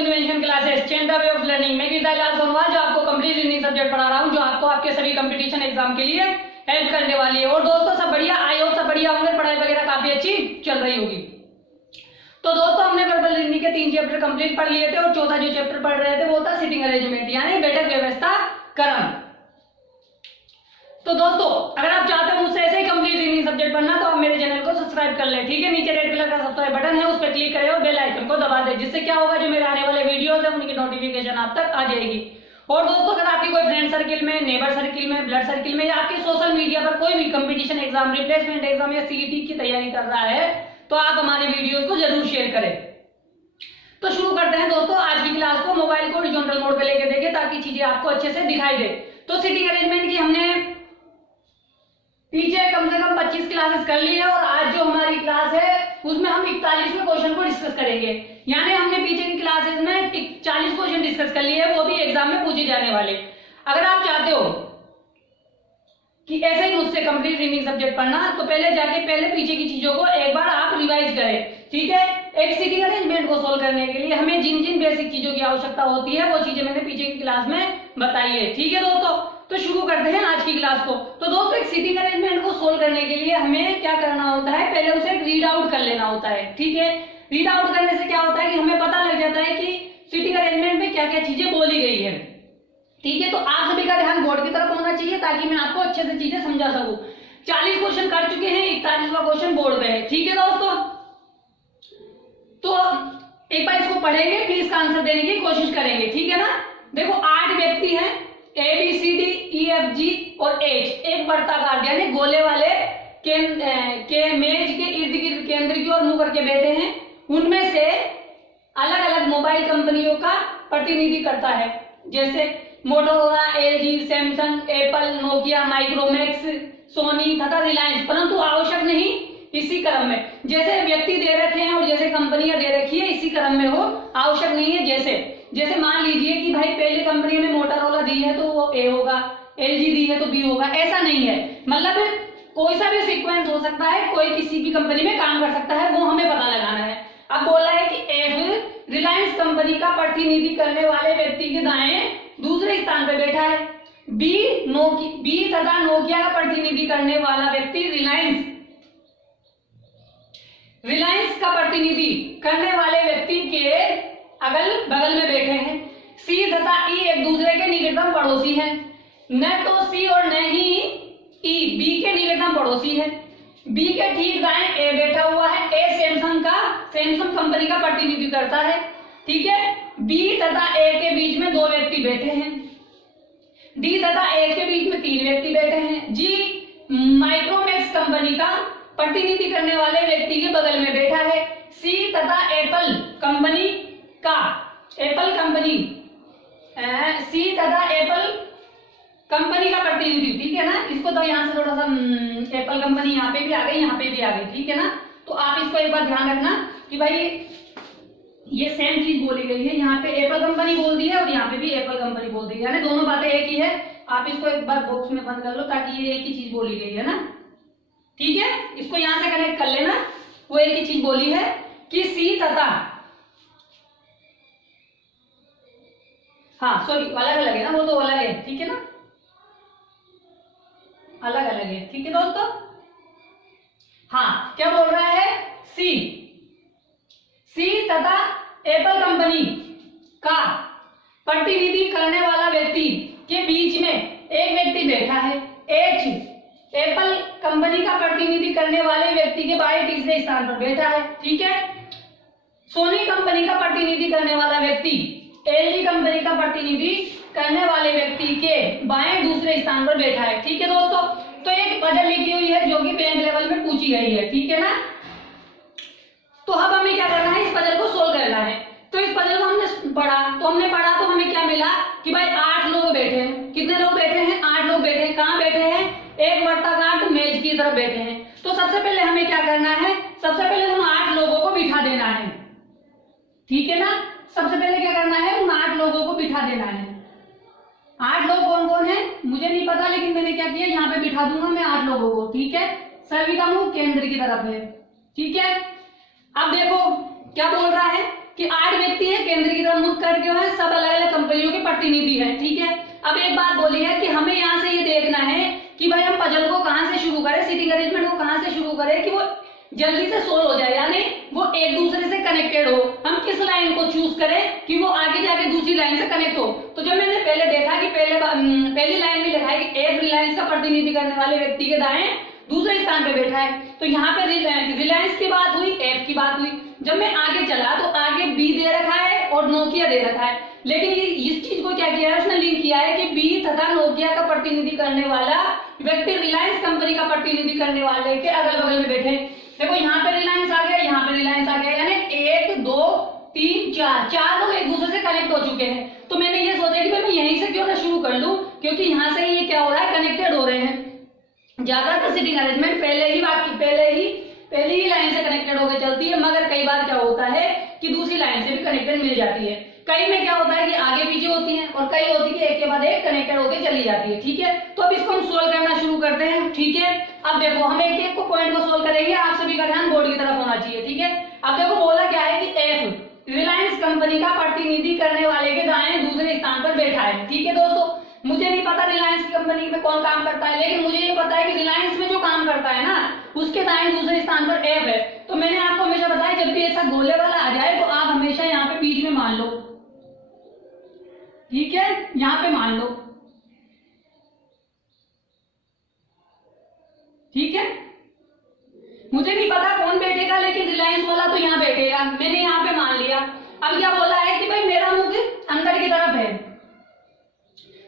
Invention classes change the way of learning में गीतालाल सोनवाल जो आपको कंप्लीट रीजनिंग सब्जेक्ट पढ़ा रहा हूँ, जो आपको आपके सभी कंपटीशन एग्जाम के लिए हेल्प करने वाली है। और दोस्तों सब बढ़िया, आई होप सब बढ़िया होंगे, पढ़ाई वगैरह काफी अच्छी चल रही होगी। तो दोस्तों हमने वर्बल रीजनिंग के 3 चैप्टर कंप्लीट पढ़ लिए थे और चौथा जो चैप्टर पढ़ रहे थे वो था सिटिंग अरेंजमेंट यानी बैठक व्यवस्था क्रम। तो दोस्तों अगर आप चाहते हो मुझसे ऐसे ही कंप्लीट रीजनिंग सब्जेक्ट पढ़ना तो आप मेरे चैनल को सब्सक्राइब कर लें, ठीक है। नीचे रेड कलर का सब्सक्राइब बटन है, उस पर क्लिक करें और बेल आइकन को दबा दें, जिससे क्या होगा जो मेरे आने वाले वीडियोस है उनकी नोटिफिकेशन आप तक आ जाएगी। और दोस्तों अगर आपकी कोई फ्रेंड सर्किल में, नेबर सर्किल में, ब्लड सर्किल में या आपके सोशल मीडिया पर कोई भी कंपटीशन एग्जाम, रिप्लेसमेंट एग्जाम या सीईटी की तैयारी कर रहा है तो आप हमारे वीडियोस को जरूर शेयर करें। तो शुरू करते हैं दोस्तों आज की क्लास को। मोबाइल को हॉरिजॉन्टल मोड पे लेके देखें ताकि चीजें आपको अच्छे से दिखाई दे। तो सिटिंग अरेंजमेंट की हमने पीछे कम से कम 25 क्लासेस कर ली है और आज जो हमारी क्लास है उसमें हम 41वें क्वेश्चन को डिस्कस करेंगे। यानी हमने पीछे की क्लासेस में 40 क्वेश्चन डिस्कस कर लिए, वो भी एग्जाम में पूछे जाने वाले। अगर आप चाहते हो कि ऐसे ही मुझसे कंप्लीट रीजनिंग सब्जेक्ट पढ़ना तो पहले पीछे की चीजों को एक बार आप रिवाइज करें, ठीक है। एक सिटिंग अरेंजमेंट को सोल्व करने के लिए हमें जिन जिन बेसिक चीजों की आवश्यकता होती है वो चीजें मैंने पीछे की क्लास में बताई है, ठीक है दोस्तों। तो शुरू करते हैं आज की क्लास को। तो दोस्तों एक सिटिंग अरेंजमेंट को सोल्व करने के लिए हमें क्या करना होता है, पहले उसे रीड आउट कर लेना होता है, ठीक है। रीड आउट करने से क्या होता है कि हमें पता लग जाता है कि सिटिंग अरेंजमेंट में क्या क्या चीजें बोली गई है, ठीक है। तो आप सभी का ध्यान बोर्ड की तरफ होना चाहिए ताकि मैं आपको अच्छे से चीजें समझा सकूं। 40 क्वेश्चन कर चुके हैं, 41वां क्वेश्चन बोर्ड पे है, ठीक है दोस्तों। तो एक बार इसको पढ़ेंगे फिर इसका आंसर देने की कोशिश करेंगे, ठीक है ना। देखो 8 व्यक्ति हैं, A B C D E F G और एच एक वर्ताकार यानी गोले वाले के मेज के इर्द गिर्द केंद्र की ओर मुंह करके बैठे हैं। उनमें से अलग अलग मोबाइल कंपनियों का प्रतिनिधि करता है, जैसे Motorola, LG, Samsung, Apple, Nokia, Micromax, Sony तथा रिलायंस, परंतु आवश्यक नहीं इसी क्रम में। जैसे व्यक्ति दे रखे हैं और जैसे कंपनियां दे रखी है इसी क्रम में हो, आवश्यक नहीं है। जैसे मान लीजिए कि भाई पहले कंपनी में मोटोरोला दी है तो वो ए होगा, एलजी दी है तो बी होगा, ऐसा नहीं है। मतलब कोई सा भी सीक्वेंस हो सकता है, कोई किसी भी कंपनी में काम कर सकता है, वो हमें पता लगाना है। अब बोला है कि एफ रिलायंस कंपनी का प्रतिनिधि करने वाले व्यक्ति के दाएं दूसरे स्थान पर बैठा है। बी तथा नोकिया का प्रतिनिधि करने वाला व्यक्ति रिलायंस का प्रतिनिधि करने वाले व्यक्ति के अगल बगल में बैठे हैं। सी तथा ई एक दूसरे के निकटतम पड़ोसी हैं। न तो सी और न ही ई बी के निकटतम पड़ोसी है। बी के ठीक दाएं ए बैठा हुआ है। ए सैमसंग कंपनी का प्रतिनिधि करता है, ठीक है। बी तथा ए के बीच में 2 व्यक्ति बैठे हैं। डी तथा ए के बीच में 3 व्यक्ति बैठे हैं। जी माइक्रोमैक्स कंपनी का प्रतिनिधि करने वाले व्यक्ति के बगल में बैठा है। सी तथा एप्पल कंपनी का प्रतिनिधि, ठीक है ना। इसको तो यहाँ से थोड़ा सा एप्पल कंपनी यहाँ पे भी आ गई, यहाँ पे भी आ गई, ठीक है ना। तो आप इसको एक बार ध्यान रखना कि भाई ये सेम चीज बोली गई है। यहाँ पे एप्पल कंपनी बोल दी है और यहाँ पे भी एप्पल कंपनी बोल दी है, यानी दोनों बातें एक ही है। आप इसको एक बार बॉक्स में बंद कर लो ताकि ये एक ही चीज बोली गई है ना, ठीक है। इसको यहां से कनेक्ट कर लेना, वो एक ही चीज बोली है कि सी तथा अलग अलग है ना, वो तो अलग है, ठीक है ना, अलग अलग है, ठीक है दोस्तों। क्या बोल रहा है, सी तथा एप्पल कंपनी का प्रतिनिधि करने वाला व्यक्ति के बीच में एक व्यक्ति बैठा है। एच एप्पल कंपनी का प्रतिनिधि करने वाले व्यक्ति के बाएं तीसरे स्थान पर बैठा है, ठीक है। सोनी कंपनी का प्रतिनिधि करने वाला व्यक्ति एलजी कंपनी का प्रतिनिधि करने वाले व्यक्ति के बाएं दूसरे स्थान पर बैठा है, ठीक है दोस्तों। तो एक पजल लिखी हुई है जो कि बैंक लेवल में पूछी गई है, ठीक है ना। तो अब हमें क्या करना है, इस पजल को सोल्व करना है। तो इस पजल को हमने पढ़ा तो हमें क्या मिला कि भाई 8 लोग बैठे हैं। कितने लोग बैठे हैं, 8 लोग बैठे हैं। कहाँ बैठे हैं, एक वर्ताकार मेज की तरफ बैठे हैं। तो सबसे पहले हमें क्या करना है, सबसे पहले उन 8 लोगों को बिठा देना है, ठीक है ना। सबसे पहले क्या करना है, उन 8 लोगों को बिठा देना है। 8 लोग कौन कौन है मुझे नहीं पता, लेकिन मैंने क्या किया, यहाँ पे बिठा दूंगा मैं 8 लोगों को, ठीक है। सभी का मुंह केंद्र की तरफ है, ठीक है। अब देखो क्या बोल रहा है कि 8 व्यक्ति है, केंद्र की तरफ मुख करके है, सब अलग अलग कंपनियों के प्रतिनिधि हैं, ठीक है। अब एक बात बोली है कि हमें यहाँ से ये देखना है कि भाई हम पजल को कहाँ से शुरू करें, सीटिंग अरेंजमेंट को कहाँ से शुरू करें कि वो जल्दी से सोल्व हो जाए, यानी वो एक दूसरे से कनेक्टेड हो। हम किस लाइन को चूज करें कि वो आगे जाके दूसरी लाइन से कनेक्ट हो। तो जब मैंने पहले देखा कि पहली लाइन में लिखा है कि एफ रिलायंस का प्रतिनिधि करने वाले व्यक्ति के दाएं दूसरे स्थान पे बैठा है, तो यहाँ पे रिलायंस की बात हुई, एफ की बात हुई। जब मैं आगे चला तो आगे बी दे रखा है और नोकिया दे रखा है, लेकिन ये इस चीज को क्या किया है, उसने लिंक किया है कि बी तथा नोकिया का प्रतिनिधि करने वाला व्यक्ति रिलायंस कंपनी का प्रतिनिधि करने वाले के अगल बगल में बैठे। देखो यहाँ पे रिलायंस आ गया, यहाँ पे रिलायंस आ गया, यानी 1 2 3 4 लोग एक दूसरे से कनेक्ट हो चुके हैं। तो मैंने ये सोचा कि भाई मैं यहीं से क्यों ना शुरू कर लूं, क्योंकि यहाँ से ये क्या हो रहा है, कनेक्टेड हो रहे हैं। ज्यादातर सीटिंग अरेंजमेंट पहली ही लाइन से कनेक्टेड होकर चलती है, मगर कई बार क्या होता है कि दूसरी लाइन से भी कनेक्टेड मिल जाती है। कई में क्या होता है कि आगे पीछे होती है और कई होती है कि एक के बाद एक कनेक्टेड होकर चली जाती है, ठीक है। तो अब इसको हम सोल्व करना शुरू करते हैं, ठीक है। अब देखो हम एक एक को पॉइंट को सोल्व करेंगे, आप सभी का ध्यान बोर्ड की तरफ होना चाहिए, ठीक है। अब देखो बोला क्या है कि एफ रिलायंस कंपनी का प्रतिनिधि करने वाले के दाएं दूसरे स्थान पर बैठा है, ठीक है दोस्तों। मुझे नहीं पता रिलायंस की कंपनी में कौन काम करता है, लेकिन मुझे ये पता है कि रिलायंस में जो काम करता है ना, उसके दाएं दूसरे स्थान पर एफ है। तो मैंने आपको हमेशा बताया जब भी ऐसा गोले वाला आ जाए तो आप हमेशा यहाँ पे बीच में मान लो, ठीक है, यहाँ पे मान लो, ठीक है। मुझे नहीं पता कौन बैठेगा, लेकिन रिलायंस वाला तो यहाँ बैठेगा, मैंने यहाँ पे मान लिया। अब क्या बोला है कि भाई मेरा मुख अंदर की तरफ है,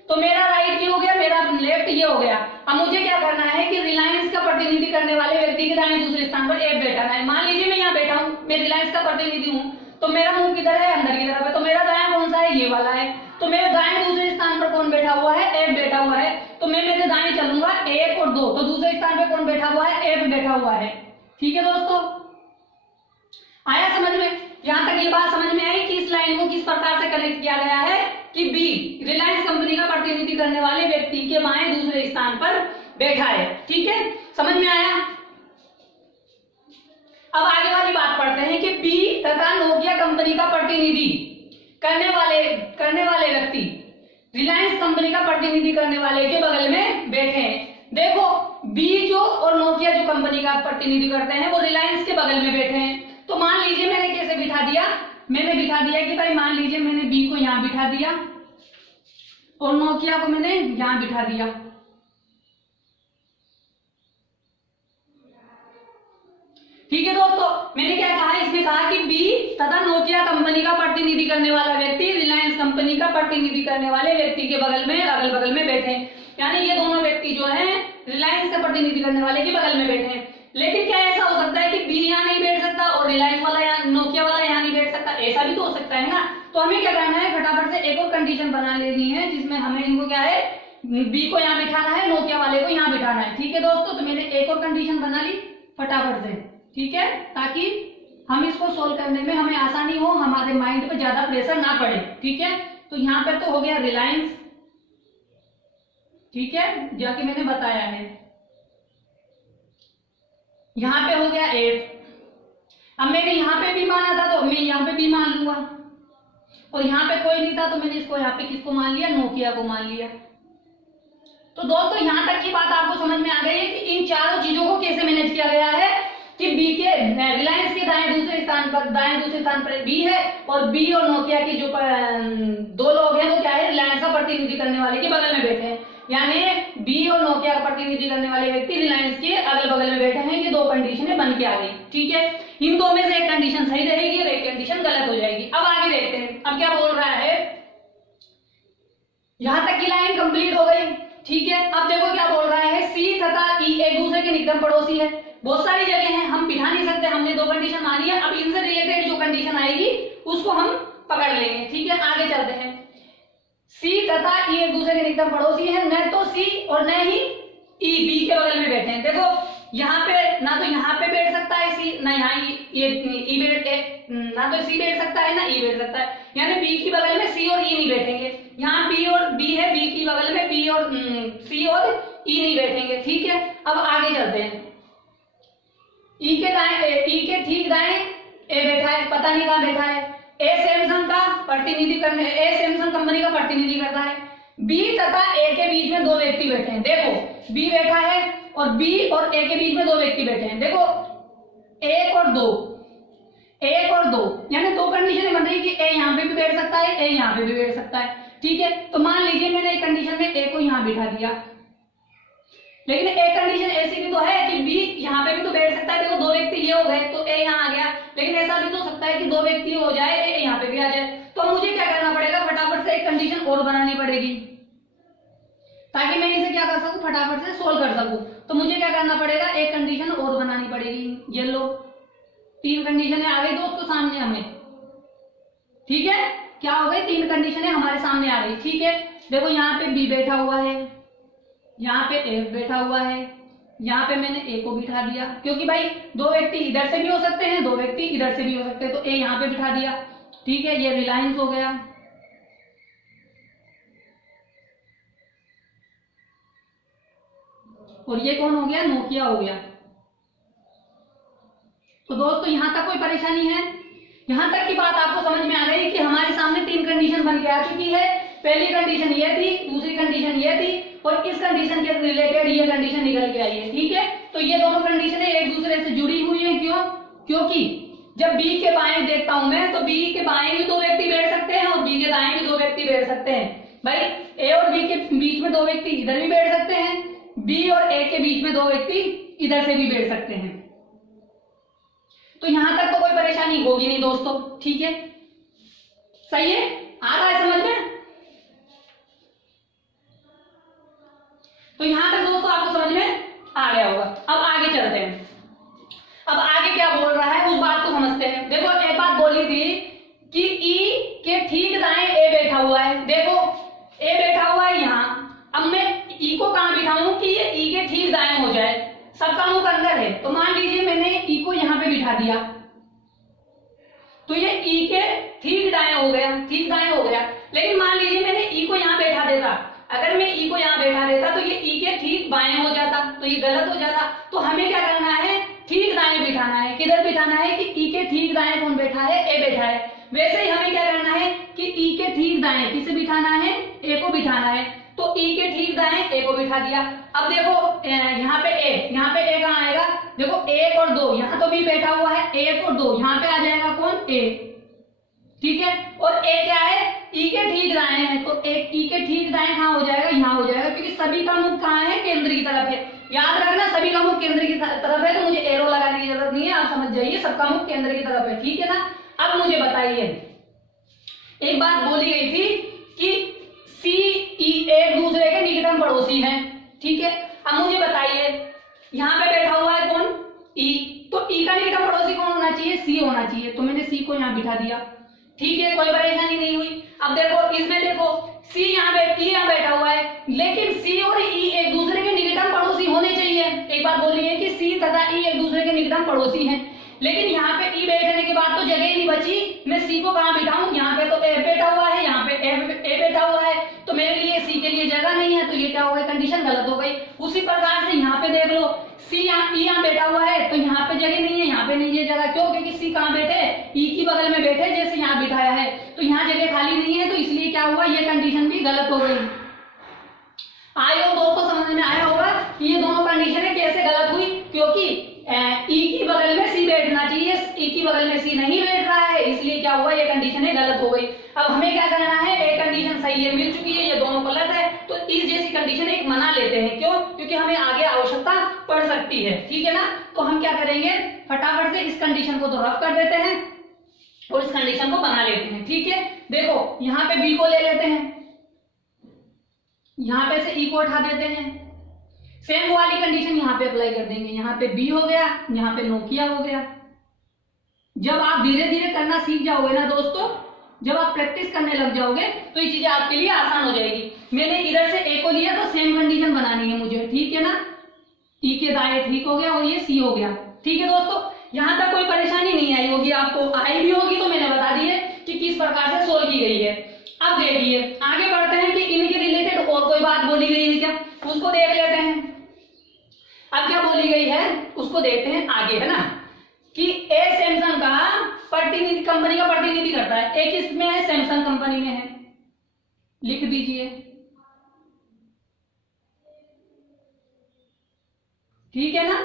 तो मेरा राइट ये हो गया, मेरा लेफ्ट ये हो गया। अब मुझे क्या करना है कि रिलायंस का प्रतिनिधि करने वाले व्यक्ति के दाएं दूसरे स्थान पर एफ बैठा है। मान लीजिए मैं यहाँ बैठा हूँ, मैं रिलायंस का प्रतिनिधि हूँ, तो मेरा मुंह किधर है, अंदर की तरफ है, तो मेरा दायां कौन सा है, ये वाला है। तो मेरे दाएं दूसरे स्थान पर कौन बैठा हुआ है, एफ बैठा हुआ है। तो मैं मेरे दाएं चलूंगा 1 और 2, तो दूसरे स्थान पर कौन बैठा हुआ है, एफ बैठा हुआ है, ठीक है दोस्तों। आया समझ में? यहाँ तक ये बात समझ में आई कि इस लाइन को किस प्रकार से कनेक्ट किया गया है कि बी रिलायंस कंपनी का प्रतिनिधि करने वाले व्यक्ति के बाएं दूसरे स्थान पर बैठा है, ठीक है, समझ में आया। अब आगे वाली बात पढ़ते हैं कि बी तथा नोकिया कंपनी का प्रतिनिधि करने वाले व्यक्ति रिलायंस कंपनी का प्रतिनिधि करने वाले के बगल में बैठे हैं। देखो बी जो और नोकिया जो कंपनी का प्रतिनिधि करते हैं वो रिलायंस के बगल में बैठे हैं। तो मान लीजिए मैंने कैसे बिठा दिया, मैंने बिठा दिया कि भाई मान लीजिए मैंने बी को यहां बिठा दिया और नोकिया को मैंने यहां बिठा दिया, ठीक है दोस्तों। मैंने क्या कहा, इसमें कहा कि बी तथा नोकिया कंपनी का प्रतिनिधि करने वाला व्यक्ति रिलायंस कंपनी का प्रतिनिधि करने वाले व्यक्ति के बगल में अगल बगल में बैठे, यानी ये दोनों व्यक्ति जो हैं रिलायंस का प्रतिनिधि करने वाले के बगल में बैठे हैं। लेकिन क्या ऐसा हो सकता है कि बी यहाँ नहीं बैठ सकता और रिलायंस वाला यहाँ, नोकिया वाला यहाँ नहीं बैठ सकता? ऐसा भी तो हो सकता है ना। तो हमें क्या करना है, फटाफट से एक और कंडीशन बना लेनी है जिसमें हमें इनको क्या है, बी को यहाँ बिठाना है, नोकिया वाले को यहाँ बिठाना है, ठीक है दोस्तों। तो मैंने एक और कंडीशन बना ली फटाफट से, ठीक है, ताकि हम इसको सोल्व करने में हमें आसानी हो, हमारे माइंड पे ज्यादा प्रेशर ना पड़े, ठीक है। तो यहाँ पे तो हो गया रिलायंस, ठीक है, जाके मैंने बताया है। यहाँ पे हो गया एफ। अब मैंने यहाँ पे भी माना था तो मैं यहाँ पे भी मान लूंगा, और यहाँ पे कोई नहीं था तो मैंने इसको यहाँ पे किसको मान लिया, नोकिया को मान लिया। तो दोस्तों यहाँ तक की बात आपको समझ में आ गई है कि इन चारों चीजों को कैसे मैनेज किया गया है कि बी के रिलायंस के दाएं दूसरे स्थान पर बी है और बी और नोकिया की जो 2 लोग हैं वो क्या है, रिलायंस का प्रतिनिधि करने वाले के बगल में बैठे हैं, यानी बी और नोकिया का प्रतिनिधि करने वाले व्यक्ति रिलायंस के अगल बगल में बैठे हैं। ये 2 कंडीशनें बन के आ गई, ठीक है। इन 2 में से एक कंडीशन सही रहेगी और एक कंडीशन गलत हो जाएगी। अब आगे देखते हैं, अब क्या बोल रहा है, यहां तक की लाइन कंप्लीट हो गई, ठीक है। अब देखो क्या बोल रहा है, सी तथा ई एक दूसरे के निकटतम पड़ोसी है। बहुत सारी जगह हैं, हम बिठा नहीं सकते, हमने 2 कंडीशन मानी है। अब इनसे रिलेटेड जो कंडीशन आएगी उसको हम पकड़ लेंगे, ठीक है। आगे चलते हैं, सी तथा ई एक दूसरे के निकटतम पड़ोसी है, न तो सी और न ही ई बी के बगल में बैठे हैं। देखो यहाँ पे ना तो यहाँ पे बैठ सकता है सी, ना यहाँ ई बैठ, ना तो सी बैठ सकता है ना ई बैठ सकता है, यानी बी की बगल में सी और ई नहीं बैठेंगे। यहाँ बी और बी है, बी की बगल में बी और सी और ई नहीं बैठेंगे, ठीक है। अब आगे चलते हैं, ई के ठीक दाएं ए बैठा है, पता नहीं कहाँ बैठा है, ए सैमसंग का प्रतिनिधि करने, ए सैमसंग कंपनी का प्रतिनिधि करता है। बी तथा ए के बीच में दो व्यक्ति बैठे हैं, देखो बी बैठा है और बी और ए के बीच में दो व्यक्ति बैठे हैं, देखो एक और दो, एक और दो, यानी दो कंडीशन बन रही है कि ए यहाँ पे भी बैठ सकता है, ए यहाँ पे भी बैठ सकता है, ठीक है। तो मान लीजिए मैंने एक कंडीशन में ए को यहाँ बिठा दिया, लेकिन एक कंडीशन ऐसी भी तो है कि बी यहाँ पे भी तो बैठ सकता है, देखो दो व्यक्ति ये हो गए तो ए यहाँ आ गया, लेकिन ऐसा भी तो हो सकता है कि दो व्यक्ति हो जाए, ए यहाँ पे भी आ जाए। तो मुझे क्या करना पड़ेगा, फटाफट से एक कंडीशन और बनानी पड़ेगी ताकि मैं इसे क्या कर सकूं, फटाफट से सोल्व कर सकूं। तो मुझे क्या करना पड़ेगा, एक कंडीशन और बनानी पड़ेगी। ये लो 3 कंडीशनें आ गई दोस्तों सामने हमें, ठीक है, क्या हो गई, 3 कंडीशनें हमारे सामने आ गई, ठीक है। देखो यहाँ पे बी बैठा हुआ है, यहाँ पे ए बैठा हुआ है, यहाँ पे मैंने ए को बिठा दिया, क्योंकि भाई दो व्यक्ति इधर से भी हो सकते हैं, दो व्यक्ति इधर से भी हो सकते हैं, तो ए यहाँ पे बिठा दिया, ठीक है। ये रिलायंस हो गया, और ये कौन हो गया, नोकिया हो गया। तो दोस्तों यहां तक कोई परेशानी है, यहां तक की बात आपको समझ में आ गई कि हमारे सामने 3 कंडीशन बन के आ चुकी है। पहली कंडीशन ये थी, दूसरी कंडीशन ये थी, और इस कंडीशन के रिलेटेड ये कंडीशन निकल के आई है, ठीक है। तो ये दोनों कंडीशनें एक दूसरे से जुड़ी हुई है, क्यों, क्योंकि जब बी के बाएं देखता हूं मैं, तो बी के बाएं भी दो व्यक्ति बैठ सकते हैं और बी के दाएं भी दो व्यक्ति बैठ सकते हैं। भाई ए और बी के बीच में दो व्यक्ति इधर भी बैठ सकते हैं, बी और ए के बीच में दो व्यक्ति इधर से भी बैठ सकते हैं। तो यहां तक तो कोई परेशानी होगी नहीं दोस्तों, ठीक है, सही है, आ रहा है समझ में। तो यहां तक दोस्तों आपको समझ में आ गया होगा। अब आगे चलते हैं, अब आगे क्या बोल रहा है उस बात को समझते हैं। देखो एक बात बोली थी कि ई के ठीक दाएं ए बैठा हुआ है, देखो ए बैठा हुआ है यहाँ, अब मैं ई को कहां बिठाऊं कि ये ई के ठीक दाएं हो जाए, सबका मुख अंदर है। तो मान लीजिए मैंने ई को यहाँ पे बिठा दिया, तो ये ई के ठीक दाएं हो गया, ठीक दाएं हो गया। लेकिन मान लीजिए मैंने ई को यहाँ बैठा देता, अगर मैं ई को यहाँ बैठा देता तो ये ई के ठीक बाएं हो जाता, तो ये गलत हो जाता। तो हमें क्या करना है, ठीक दाएं बिठाना है। किधर बिठाना है कि ई के ठीक दाएं कौन बैठा है, ए बैठा है। वैसे ही हमें क्या करना है कि ई के ठीक दाएं किसे बिठाना है, ए को बिठाना है। तो ई के ठीक दाएं ए को बिठा दिया। अब देखो यहाँ पे ए, यहाँ पे ए कहाँ आएगा, देखो 1 और 2, यहाँ तो बी बैठा हुआ है, 1 और 2 यहाँ पे आ जाएगा कौन, ए, ठीक है। और ए क्या है, ई के ठीक दाएं है, तो एक ई के ठीक दाएं कहाँ हो जाएगा, यहाँ हो जाएगा, क्योंकि सभी का मुख कहाँ है, केंद्र की तरफ है। याद रखना सभी का मुख केंद्र की तरफ है, तो मुझे एरो लगाने की जरूरत नहीं है, आप समझ जाइए सबका मुख केंद्र की तरफ है, ठीक है ना। अब मुझे बताइए, एक बात बोली गई थी कि सी ई एक दूसरे के निकटतम पड़ोसी हैं, ठीक है। अब मुझे बताइए यहाँ पे बैठा हुआ है कौन, ई, तो ई का निकटतम पड़ोसी कौन होना चाहिए, सी होना चाहिए। तो मैंने सी को यहाँ बिठा दिया, ठीक है, कोई परेशानी नहीं हुई। अब देखो इसमें देखो सी यहाँ बैठा हुआ है, लेकिन सी और ई एक दूसरे के निकटतम पड़ोसी होने चाहिए। एक बात बोली है कि सी तथा ई एक दूसरे के निकटतम पड़ोसी हैं, लेकिन यहाँ पे ई बैठने के बाद तो जगह ही नहीं बची, मैं सी को कहाँ बिठाऊं, यहाँ पे तो ए बैठा हुआ है, यहाँ पे ए बैठा हुआ है, तो मेरे लिए सी के लिए जगह नहीं है, तो ये क्या हो गई, कंडीशन गलत हो गई। उसी प्रकार से यहाँ पे देख लो, सी यहाँ बैठा हुआ है, तो यहाँ पे जगह नहीं है, यहाँ पे नहीं है जगह, क्यों, क्योंकि सी कहाँ बैठे, ई की बगल में बैठे, जैसे यहाँ बिठाया है, तो यहाँ जगह खाली नहीं है, तो इसलिए क्या हुआ, ये कंडीशन भी गलत हो गई। आयो दोस्तों समझ में आया होगा कि ये दोनों कंडीशनें कैसे गलत हुई, क्योंकि ई की बगल में सी बैठना चाहिए, ई की बगल में सी नहीं बैठ रहा है, इसलिए क्या हुआ, ये कंडीशनें गलत हो गई। अब हमें क्या करना है, एक कंडीशन सही है, मिल चुकी है, ये दोनों गलत है, तो इस जैसी कंडीशन एक बना लेते हैं, क्यों, क्योंकि हमें आगे आवश्यकता पड़ सकती है, ठीक है ना। तो हम क्या करेंगे, फटाफट से इस कंडीशन को तो रफ कर देते हैं और इस कंडीशन को बना लेते हैं, ठीक है। देखो यहाँ पे बी को ले लेते हैं, यहाँ पे से ई को उठा देते हैं, सेम वाली कंडीशन यहाँ पे अप्लाई कर देंगे, यहाँ पे बी हो गया, यहाँ पे नोकिया हो गया। जब आप धीरे धीरे करना सीख जाओगे ना दोस्तों, जब आप प्रैक्टिस करने लग जाओगे तो ये चीजें आपके लिए आसान हो जाएगी। मैंने इधर से ए को लिया तो सेम कंडीशन बनानी है मुझे, ठीक है ना, ई के दाएं ठीक हो गया और ये सी हो गया, ठीक है दोस्तों। यहाँ तक कोई परेशानी नहीं आई होगी, आपको आई भी होगी तो मैंने बता दी है कि किस प्रकार से सोल्व की गई है। अब देखिए आगे बढ़ते हैं कि इनके रिलेटेड और कोई बात बोली गई है क्या, उसको देख लेते हैं। अब क्या बोली गई है उसको देखते हैं आगे, है ना, कि ए सैमसंग का प्रतिनिधि, कंपनी का प्रतिनिधि करता है। एक इसमें है सैमसंग कंपनी में है, लिख दीजिए, ठीक है ना,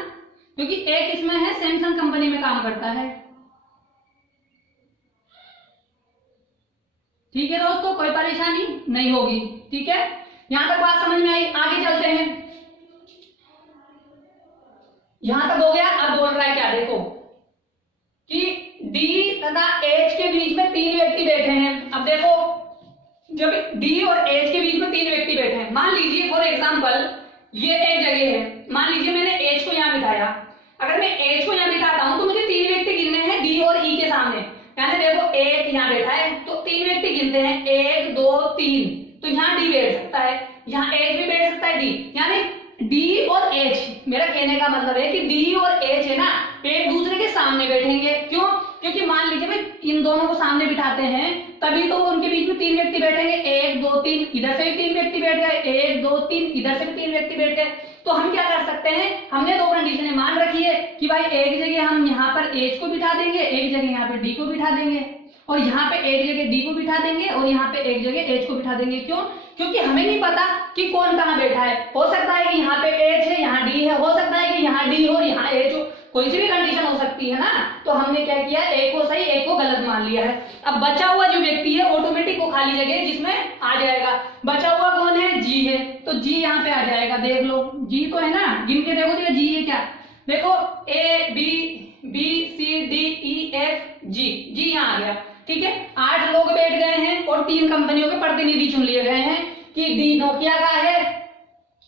क्योंकि एक इसमें है सैमसंग कंपनी में काम करता है। ठीक है दोस्तों, कोई परेशानी नहीं होगी। ठीक है, यहां तक बात समझ में आई। आगे चलते हैं, यहां तक हो गया। अब बोल रहा है क्या, देखो कि डी तथा एच के बीच में 3 व्यक्ति बैठे हैं। अब देखो, जब डी और एच के बीच में 3 व्यक्ति बैठे हैं, मान लीजिए फॉर एग्जांपल ये एक जगह है, मान लीजिए मैंने एच को यहां बिठाया। अगर मैं एच को यहां बिठाता हूं तो मुझे 3 व्यक्ति गिनने हैं डी और ई के सामने। यानी देखो, एक यहां बैठा है तो 3 व्यक्ति गिनते हैं, 1 2 3, तो यहाँ डी बैठ सकता है, यहाँ एच भी बैठ सकता है, डी, यानी डी और एच, मेरा कहने का मतलब है कि डी और एच है ना, एक दूसरे के सामने बैठेंगे। क्यों? क्योंकि मान लीजिए भाई इन दोनों को सामने बिठाते हैं तभी तो उनके बीच में 3 व्यक्ति बैठेंगे, 1 2 3, इधर से भी 3 व्यक्ति बैठ गए, 1 2 3, इधर से भी 3 व्यक्ति बैठ गए। तो हम क्या कर सकते हैं, हमने 2 कंडीशनें मान रखी है कि भाई एक जगह हम यहाँ पर एच को बिठा देंगे, एक जगह यहाँ पे डी को बिठा देंगे, और यहाँ पे एक जगह डी को बिठा देंगे और यहाँ पे एक जगह एच को बिठा देंगे। क्यों? क्योंकि हमें नहीं पता कि कौन कहाँ बैठा है। हो सकता है कि यहाँ पे एच है, यहाँ डी है, हो सकता है कि यहाँ डी हो यहाँ एच हो, कोई सी भी कंडीशन हो सकती है ना। तो हमने क्या किया, एक को सही एक को गलत मान लिया है। अब बचा हुआ जो व्यक्ति है ऑटोमेटिक वो खाली जगह जिसमें आ जाएगा। बचा हुआ कौन है, जी है, तो जी यहाँ पे आ जाएगा। देख लो, जी तो है ना, गिन के देखो तो जी है क्या, देखो A B B C D E F G, G यहाँ आ गया। ठीक है, 8 लोग बैठ गए हैं और 3 कंपनियों के प्रतिनिधि चुन लिए गए हैं कि डी नोकिया का है,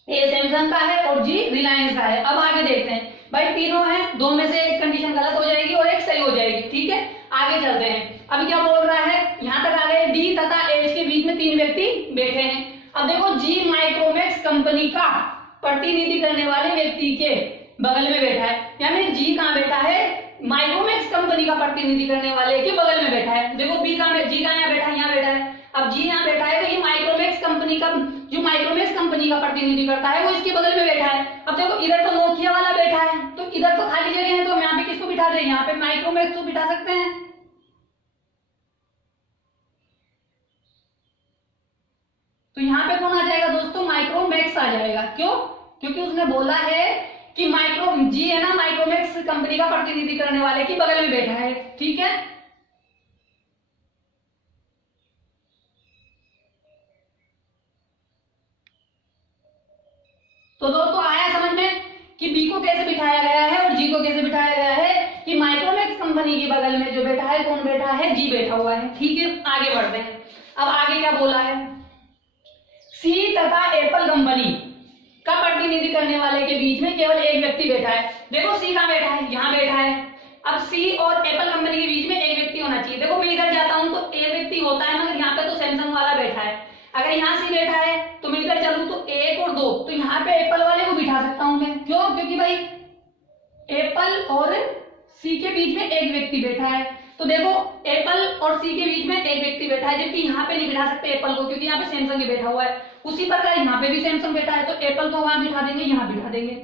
ए सैमसंग का है और जी रिलायंस का है। अब आगे देखते हैं, भाई तीनों हैं, 2 में से एक कंडीशन गलत हो जाएगी और एक सही हो जाएगी। ठीक है, आगे चलते हैं। अब क्या बोल रहा है, यहां तक आ गए, डी तथा एच के बीच में 3 व्यक्ति बैठे हैं। अब देखो, जी माइक्रोमैक्स कंपनी का प्रतिनिधि करने वाले व्यक्ति के बगल में बैठा है, यानी जी कहां बैठा है, माइक्रोमैक्स कंपनी का प्रतिनिधि करने वाले के बगल में बैठा है। देखो बी कहां, जी कहां यहाँ बैठा है, यहाँ बैठा है। अब जी यहाँ बैठा है तो ये माइक्रोमैक्स कंपनी का, जो माइक्रोमैक्स कंपनी का प्रतिनिधि करता है वो इसके बगल में बैठा है। अब देखो, इधर तो नोकिया वाला बैठा है तो इधर तो खाली जगह है, तो हम यहाँ पे किसको बिठा दें, यहाँ पे माइक्रोमैक्स को बिठा सकते हैं। तो यहाँ पे कौन आ जाएगा दोस्तों, माइक्रोमैक्स आ जाएगा। क्यों? क्योंकि उसने बोला है कि माइक्रो जी है ना, माइक्रोमैक्स कंपनी का प्रतिनिधि करने वाले के बगल में बैठा है। ठीक है, तो दोस्तों आया समझ में कि बी को कैसे बिठाया गया है और जी को कैसे बिठाया गया है, कि माइक्रोमैक्स कंपनी के बगल में जो बैठा है, कौन बैठा है, जी बैठा हुआ है। ठीक है, आगे बढ़ते हैं। अब आगे क्या बोला है, सी तथा एप्पल कंपनी का प्रतिनिधि करने वाले के बीच में केवल एक व्यक्ति बैठा है। देखो सी कहां बैठा है, यहाँ बैठा है। अब सी और एप्पल कंपनी के बीच में एक व्यक्ति होना चाहिए। देखो मैं इधर जाता हूं तो एक व्यक्ति होता है, मगर यहाँ पे तो सैमसंग वाला बैठा है। अगर यहाँ सी बैठा है तो मैं इधर चलूं तो 1 और 2, तो यहाँ पे एप्पल वाले को बिठा सकता हूं मैं। क्यों? क्योंकि भाई एप्पल और सी के बीच में एक व्यक्ति बैठा है। तो देखो एप्पल और सी के बीच में एक व्यक्ति बैठा है, जबकि यहाँ पे नहीं बिठा सकते एप्पल को, क्योंकि यहाँ पे सैमसंग बैठा हुआ है। उसी प्रकार यहाँ पे भी सैमसंग बैठा है, तो एप्पल को वहां बिठा देंगे, यहाँ बिठा देंगे।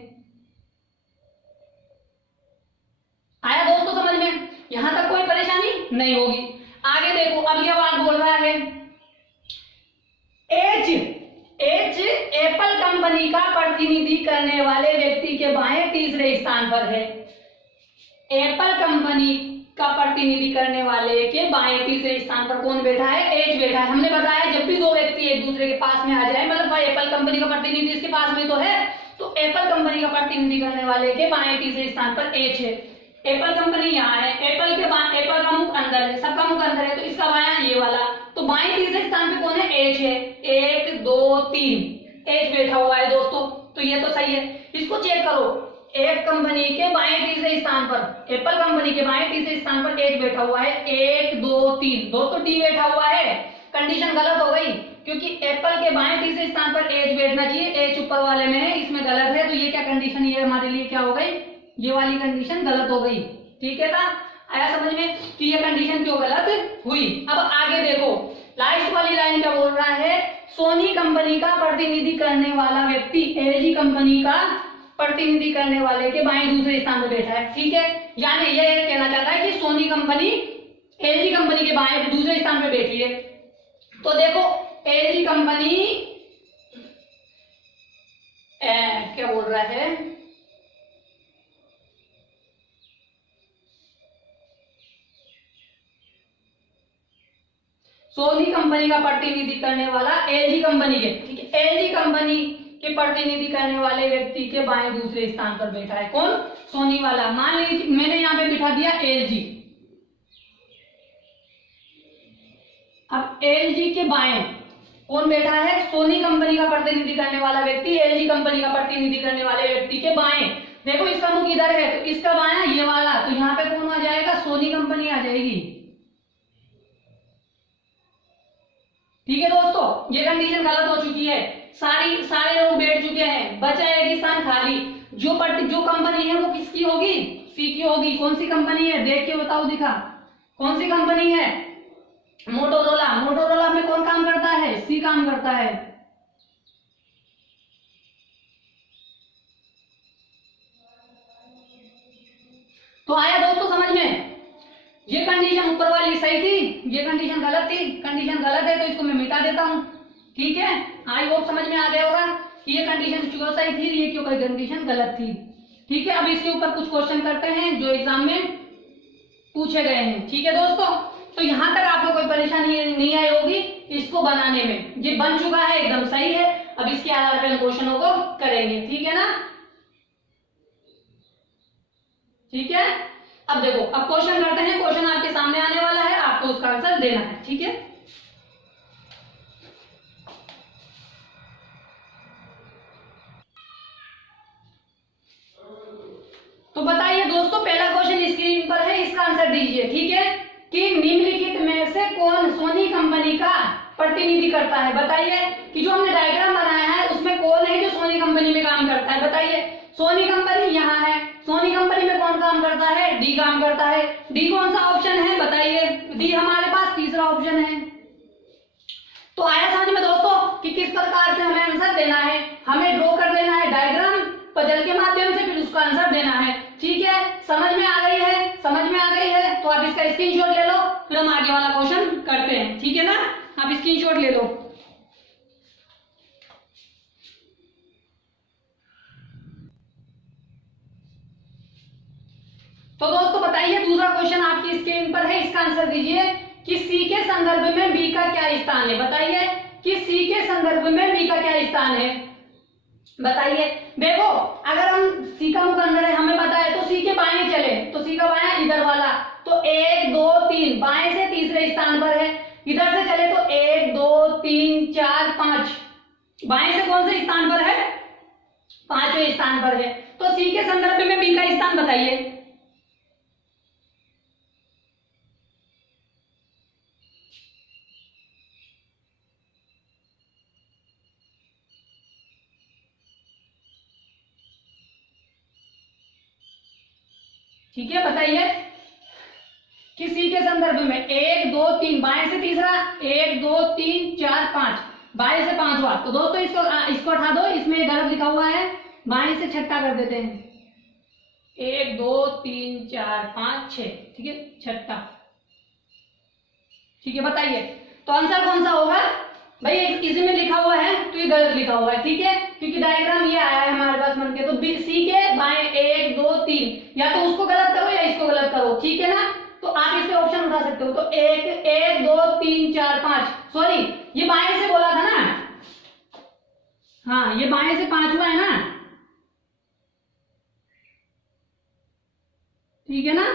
आया दोस्तों समझ में? यहां तक कोई परेशानी नहीं होगी। आगे देखो, अब यह बात बोल रहा है, एच एप्पल कंपनी का प्रतिनिधि करने वाले व्यक्ति के बाएं तीसरे स्थान पर है। एप्पल कंपनी का प्रतिनिधि करने वाले के बाएं तीसरे स्थान पर कौन बैठा है, एच बैठा है। हमने बताया जब भी 2 व्यक्ति एक दूसरे के पास में आ जाए, मतलब भाई एप्पल कंपनी का प्रतिनिधि इसके पास में तो है, तो एप्पल कंपनी का प्रतिनिधि करने वाले के बाएं तीसरे स्थान पर एच है। एप्पल कंपनी यहाँ है, एप्पल का मुख अंदर है, सबका मुख अंदर है, तो इसका बायां ये वाला, तो बाएं तीसरे स्थान पे कौन है, एच है। 1 2 3 एच बैठा हुआ है दोस्तों, तो ये तो सही है। इसको चेक करो, एप कंपनी के बाएं तीसरे स्थान पर, एप्पल कंपनी के बाएं तीसरे स्थान पर एच बैठा हुआ है। 1 2 3, 2 तो डी बैठा हुआ है, कंडीशन गलत हो गई, क्योंकि एप्पल के बाएं तीसरे स्थान पर एच बैठना चाहिए, एच ऊपर वाले में है, इसमें गलत है। तो ये क्या कंडीशन, ये हमारे लिए क्या हो गई, ये वाली कंडीशन गलत हो गई। ठीक है ना, आया समझ में कि ये कंडीशन क्यों गलत हुई। अब आगे देखो, लास्ट वाली लाइन क्या बोल रहा है, सोनी कंपनी का प्रतिनिधि करने वाला व्यक्ति एलजी कंपनी का प्रतिनिधि करने वाले के बाएं दूसरे स्थान पर बैठा है। ठीक है, यानी ये कहना चाहता है कि सोनी कंपनी एलजी कंपनी के बाएं दूसरे स्थान पे बैठी है। तो देखो एलजी कंपनी क्या बोल रहा है, सोनी कंपनी का प्रतिनिधि करने वाला एलजी कंपनी के, ठीक है, एलजी कंपनी के प्रतिनिधि करने वाले व्यक्ति के बाएं दूसरे स्थान पर बैठा है कौन, सोनी वाला। मान लीजिए मैंने यहां पे बिठा दिया एलजी। अब एलजी के बाएं कौन बैठा है, सोनी कंपनी का प्रतिनिधि करने वाला व्यक्ति एलजी कंपनी का प्रतिनिधि करने वाले व्यक्ति के बाएं। देखो इसका मुख इधर है तो इसका बायां ये वाला, तो यहाँ पे कौन आ जाएगा, सोनी कंपनी आ जाएगी। ठीक है दोस्तों, ये कंडीशन गलत हो चुकी है, सारे लोग बैठ चुके हैं, बचा एक स्थान खाली। जो कंपनी है वो किसकी होगी, सी की होगी। कौन सी कंपनी है, देख के बताओ, दिखा कौन सी कंपनी है, मोटोरोला। मोटोरोला में कौन काम करता है, सी काम करता है। तो आया दोस्तों समझ में, ये कंडीशन ऊपर वाली सही थी, ये कंडीशन गलत थी। कंडीशन गलत है तो इसको मैं मिटा देता हूं, ठीक है। आई होप समझ में आ गया होगा कि ये कंडीशन क्यों सही थी, ये क्यों कंडीशन गलत थी, ठीक है। अब इसके ऊपर कुछ क्वेश्चन करते हैं जो एग्जाम में पूछे गए हैं, ठीक है दोस्तों। तो यहां तक आपको कोई परेशानी नहीं आई होगी इसको बनाने में, ये बन चुका है, एकदम सही है। अब इसके आधार पर हम क्वेश्चनों को करेंगे, ठीक है ना, ठीक है। अब देखो, अब क्वेश्चन करते हैं। क्वेश्चन आपके सामने आने वाला है, आपको उसका आंसर देना है, ठीक है। तो बताइए दोस्तों, पहला क्वेश्चन स्क्रीन पर है, इसका आंसर दीजिए, ठीक है। कि निम्नलिखित में से कौन सोनी कंपनी का प्रतिनिधि करता है। बताइए कि जो हमने डायग्राम बनाया है उसमें कौन है जो सोनी कंपनी में काम करता है। बताइए, सोनी कंपनी यहाँ है, सोनी कंपनी में कौन काम करता है, डी काम करता है। डी कौन सा ऑप्शन है, बताइए, डी हमारे पास तीसरा ऑप्शन है। तो आया समझ में दोस्तों कि किस प्रकार से हमें आंसर देना है, हमें ड्रॉ कर देना है डायग्राम पजल के माध्यम से, फिर उसका आंसर देना है, ठीक है। समझ में आ गई है, समझ में आ गई है तो आप इसका स्क्रीनशॉट ले लो, फिर हम आगे वाला क्वेश्चन करते हैं, ठीक है ना। आप स्क्रीनशॉट ले लो। तो दोस्तों बताइए, दूसरा क्वेश्चन आपकी स्क्रीन पर है, इसका आंसर दीजिए कि सी के संदर्भ में बी का क्या स्थान है। बताइए कि सी के संदर्भ में बी का क्या स्थान है। बताइए, देखो अगर हम सी का मुख अंदर है हमें पता है, तो सी के बाएं चले तो सी का बायां इधर वाला, तो 1 2 3 बाएं से तीसरे स्थान पर है। इधर से चले तो 1 2 3 4 5 बाएं से कौन से स्थान पर है, पांचवें स्थान पर है। तो सी के संदर्भ में बी का स्थान बताइए। ठीक है, बताइए कि सी के संदर्भ में 1 2 3 बाएं से तीसरा, 1 2 3 4 5 बाएं से पांचवा। तो दोस्तों इसको हटा दो, इसमें गलत लिखा हुआ है, बाएं से छठा कर देते हैं। 1 2 3 4 5 6, ठीक है, छठा, ठीक है। बताइए तो आंसर कौन सा होगा भाई, इसमें लिखा हुआ है तो ये गलत लिखा हुआ है, ठीक है, क्योंकि डायग्राम ये आया है हमारे पास बन के। तो सी के बाएं 1 2 3, या तो उसको गलत करो या इसको गलत करो, ठीक है ना। तो आप इसके ऑप्शन उठा सकते हो। तो 1 2 3 4 5, सॉरी ये बाएं से बोला था ना, हाँ ये बाएं से पांचवा है ना, ठीक है ना,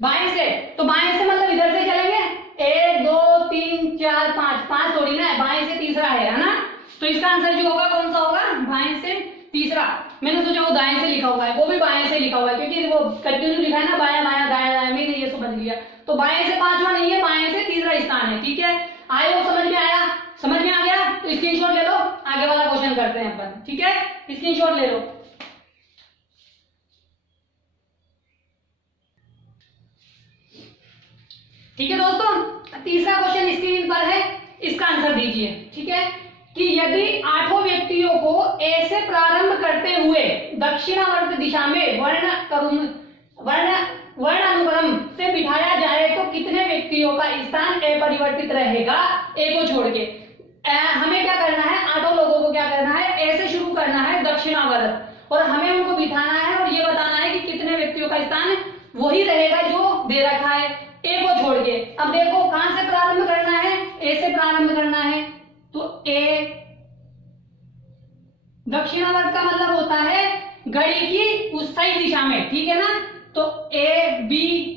बाएं से। तो बाएं से मतलब इधर से चलेंगे, 1 2 3 4 5, 5 थोड़ी ना है, बाएं से तीसरा है ना। तो इसका आंसर जो होगा कौन सा होगा, बाएं से तीसरा। मैंने सोचा वो दाएं से लिखा हुआ है, वो भी बाएं से लिखा हुआ है क्योंकि वो कंटिन्यू लिखा है ना, बायां बायां दायां दायां, मैंने ये समझ लिया। तो बाएं से पांचवा नहीं है, बाएं से तीसरा स्थान है, ठीक है। आए वो समझ में आया, समझ में आ गया तो स्क्रीनशॉट ले लो, आगे वाला क्वेश्चन करते हैं अपन, ठीक है, स्क्रीनशॉट ले लो। ठीक है दोस्तों, तीसरा क्वेश्चन स्क्रीन पर है, इसका आंसर दीजिए, ठीक है। कि यदि 8 व्यक्तियों को ए से प्रारंभ करते हुए दक्षिणावर्त दिशा में वर्ण अनुक्रम से बिठाया जाए तो कितने स्थान अपरिवर्तित रहेगा ए को छोड़ के। हमें क्या करना है, 8 लोगों को क्या करना है, ए से शुरू करना है दक्षिणावर्त, और हमें उनको बिठाना है और ये बताना है कि कितने व्यक्तियों का स्थान वही रहेगा जो दे रखा है ए को छोड़ के। अब देखो कहां से प्रारंभ करना है, ए से प्रारंभ करना है, तो ए दक्षिणावर्त का मतलब होता है घड़ी की उस सही दिशा में, ठीक है ना। तो A B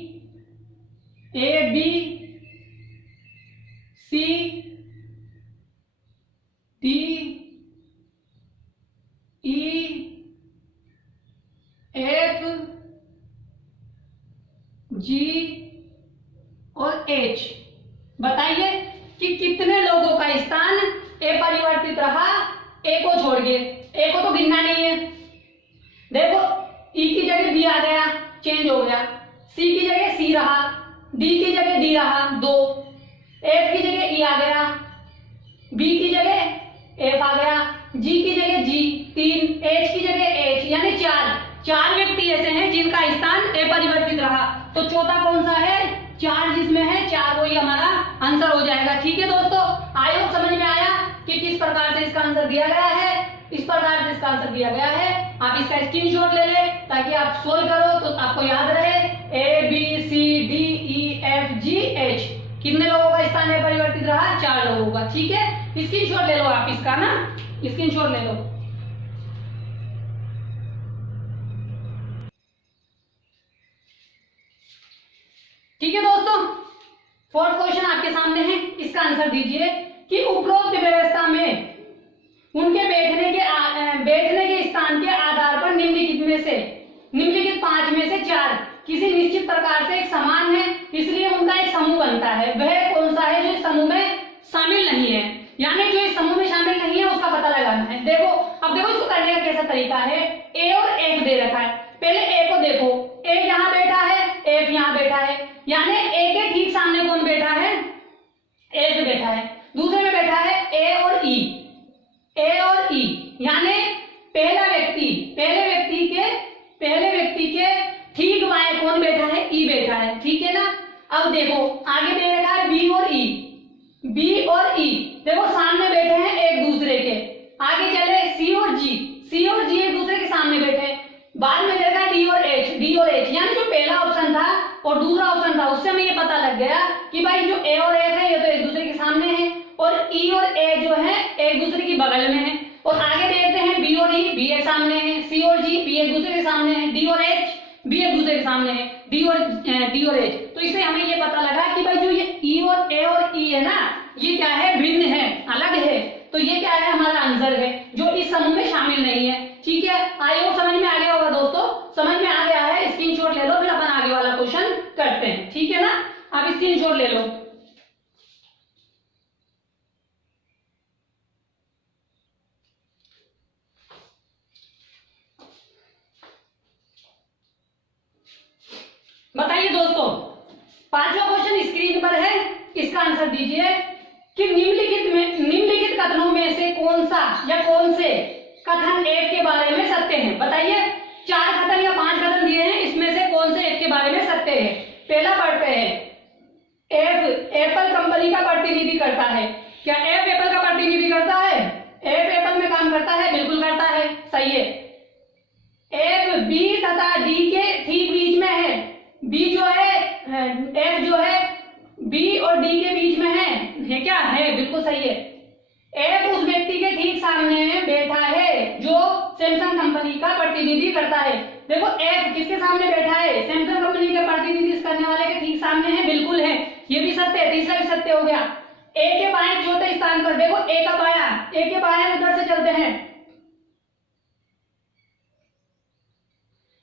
C D E F G और एच। बताइए कि कितने लोगों का स्थान अपरिवर्तित रहा ए को छोड़ के। ए को तो गिनना नहीं है, देखो ई की जगह बी आ गया, चेंज हो गया, सी की जगह सी रहा, डी की जगह डी रहा 2, एफ की जगह ई आ गया, बी की जगह एफ आ गया, जी की जगह जी 3, एच की जगह एच, यानी 4 व्यक्ति ऐसे हैं जिनका स्थान अपरिवर्तित रहा। तो चौथा कौन सा है, 4 जिसमें है 4 वही हमारा आंसर हो जाएगा। ठीक है दोस्तों, आई होप समझ में आया कि किस प्रकार से इसका आंसर दिया गया है। इस प्रकार से इसका आंसर दिया गया है, आप इसका स्क्रीनशॉट ले ले ताकि आप सोल्व करो तो आपको याद रहे। A B C D E F G H, कितने लोगों का स्थान अपरिवर्तित रहा, 4 लोगों का। ठीक है, स्क्रीनशॉट ले लो आप इसका ना, स्क्रीनशॉट ले लो। ठीक है दोस्तों, 4th क्वेश्चन आपके सामने है, इसका आंसर दीजिए कि उपरोक्त व्यवस्था में उनके बैठने के स्थान के आधार पर निम्नलिखित 5 में से 4 किसी निश्चित प्रकार से एक समान है, इसलिए उनका एक समूह बनता है। वह कौन सा है जो इस समूह में शामिल नहीं है, यानी जो इस समूह में शामिल नहीं है उसका पता लगाना है। देखो अब देखो इसको करने का कैसा तरीका है, ए और एफ दे रखा है, पहले ए को देखो, ए यहाँ बैठा है, एफ यहाँ बैठा है, यानी ए के ठीक सामने कौन बैठा है, एफ बैठा है, दूसरे में बैठा है ए और ई, यानी पहले व्यक्ति के ठीक बाएं कौन बैठा है, ई बैठा है। ठीक है ना। अब देखो आगे दे रखा है बी और ई, देखो सामने बैठे हैं एक दूसरे के। आगे चले सी और जी एक दूसरे के सामने बैठे। बाद में दे रखा है डी और एच, यानी जो पहला ऑप्शन था और दूसरा ऑप्शन था उससे हमें ये पता लग गया कि भाई जो ए और एफ है ये तो एक दूसरे के सामने है, और ई और ए जो है एक दूसरे की बगल में है। और आगे देखते हैं बी और ई, बी एक सामने है, सी और जी, बी एक दूसरे के सामने है, डी और एच, बी एक दूसरे के सामने है, डी और एच। तो इससे हमें ये पता लगा कि भाई जो ये ई और ए और ई है ना, ये क्या है, भिन्न है, अलग है। तो ये क्या है, हमारा आंसर है जो इस समूह में शामिल नहीं है। ठीक है, आई होप समझ में आ गया होगा दोस्तों, समझ में आ गया है, स्क्रीनशॉट ले लो, फिर अपन आगे वाला क्वेश्चन करते हैं। ठीक है ना, आप स्क्रीनशॉट ले लो। बताइए दोस्तों, 5वां क्वेश्चन स्क्रीन पर है, इसका आंसर दीजिए कि निम्नलिखित कथनों में से कौन सा या कौन से कथन एफ के बारे में सत्य हैं। बताइए 4 कथन या 5 कथन दिए हैं, इसमें से कौन से एफ के बारे में सत्य है। पहला पढ़ते हैं, एफ एप्पल कंपनी का प्रतिनिधि करता है। क्या एफ एप्पल का प्रतिनिधि करता है? एफ एप्पल में काम करता है, बिल्कुल करता है, सही है। एफ बी तथा डी के ठीक बीच में है, बी जो है एफ जो है बी और डी के बीच में है क्या, है, बिल्कुल सही है। एफ उस व्यक्ति के ठीक सामने बैठा है जो सैमसंग कंपनी का प्रतिनिधि करता है। देखो एफ किसके सामने बैठा है, सैमसंग कंपनी के प्रतिनिधि करने वाले के ठीक सामने है, बिल्कुल है, ये भी सत्य है, तीसरा भी सत्य हो गया। ए के बाएं चौथे स्थान पर, देखो ए का बायां उधर से चलते हैं,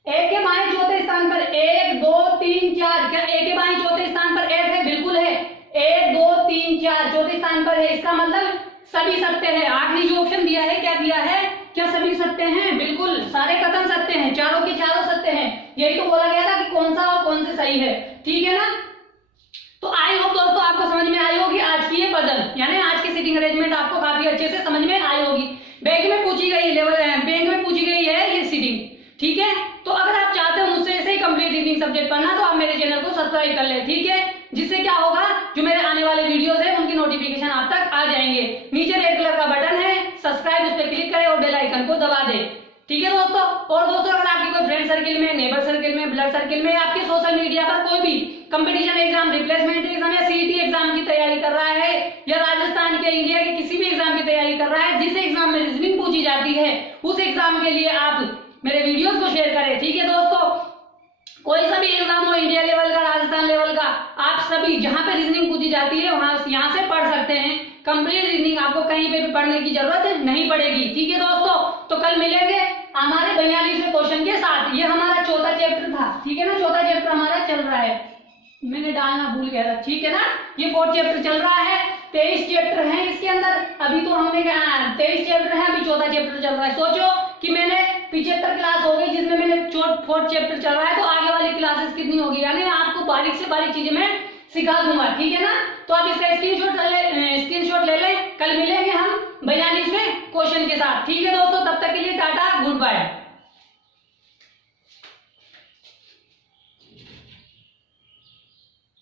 ए के बाएं चौथे स्थान पर 1 2 3 4, क्या ए के बाएं चौथे स्थान पर एफ है? बिल्कुल है, 1 2 3 4 चौथे स्थान पर है, इसका मतलब सभी सत्य है। आखिरी जो ऑप्शन दिया है क्या दिया है, क्या सभी सत्य हैं? बिल्कुल, सारे कथन सत्य हैं, चारों के चारों सत्य हैं। यही तो बोला गया था कि कौन सा और कौन से सही है। ठीक है ना। तो आई होप दोस्तों आपको समझ में आई होगी आज की ये पजल, यानी आज की सीटिंग अरेंजमेंट आपको काफी अच्छे से समझ में आई होगी। बैंक में पूछी गई है ये सीटिंग। ठीक है, तो अगर आप चाहते हो मुझसे ऐसे ही कंप्लीट रीडिंग सब्जेक्ट पढ़ना तो आप मेरे चैनल को सब्सक्राइब कर ले। ठीक है। जिससे क्या होगा, जो मेरे आने वाले वीडियोस है उनकी नोटिफिकेशन आप तक आ जाएंगे। नीचे रेड कलर का बटन है सब्सक्राइब, उस पर क्लिक करें और बेल आइकन को दबा दें। ठीक है दोस्तों। और दोस्तों अगर आपकी कोई फ्रेंड सर्किल में, नेबर सर्किल में, ब्लड सर्किल में, आपके सोशल मीडिया पर कोई भी कंपटीशन एग्जाम, रिप्लेसमेंट एग्जाम या सीईटी एग्जाम की तैयारी कर रहा है, या राजस्थान के, इंडिया के किसी भी एग्जाम की तैयारी कर रहा है जिस एग्जाम में रीजनिंग पूछी जाती है, उस एग्जाम के लिए आप मेरे वीडियोस को शेयर करें। ठीक है दोस्तों। कोई सा भी एग्जाम हो, इंडिया लेवल का, राजस्थान लेवल का, आप सभी जहां पे रीजनिंग पूछी जाती है वहां यहाँ से पढ़ सकते हैं। कंप्लीट रीजनिंग, आपको कहीं पे भी पढ़ने की जरूरत नहीं पड़ेगी। ठीक है दोस्तों। तो कल मिलेंगे हमारे 42वें क्वेश्चन के साथ। ये हमारा चौथा चैप्टर था। ठीक है ना, चौथा चैप्टर हमारा चल रहा है, मैंने डालना भूल गया था। ठीक है ना, ये 4th चैप्टर चल रहा है। 23 चैप्टर है इसके अंदर। अभी तो हमने 23 चैप्टर है, अभी चौथा चैप्टर चल रहा है। सोचो कि मैंने 75 क्लास हो गई जिसमें मैंने 4th चैप्टर चल रहा है, तो आगे वाली क्लासेस कितनी होगी, यानी आपको बारीक से बारीक चीजें मैं सिखा दूंगा। ठीक है ना। तो आप इसका स्क्रीनशॉट ले लें। कल मिलेंगे हम 42वें क्वेश्चन के साथ। ठीक है दोस्तों, तब तक के लिए टाटा, गुड बाय।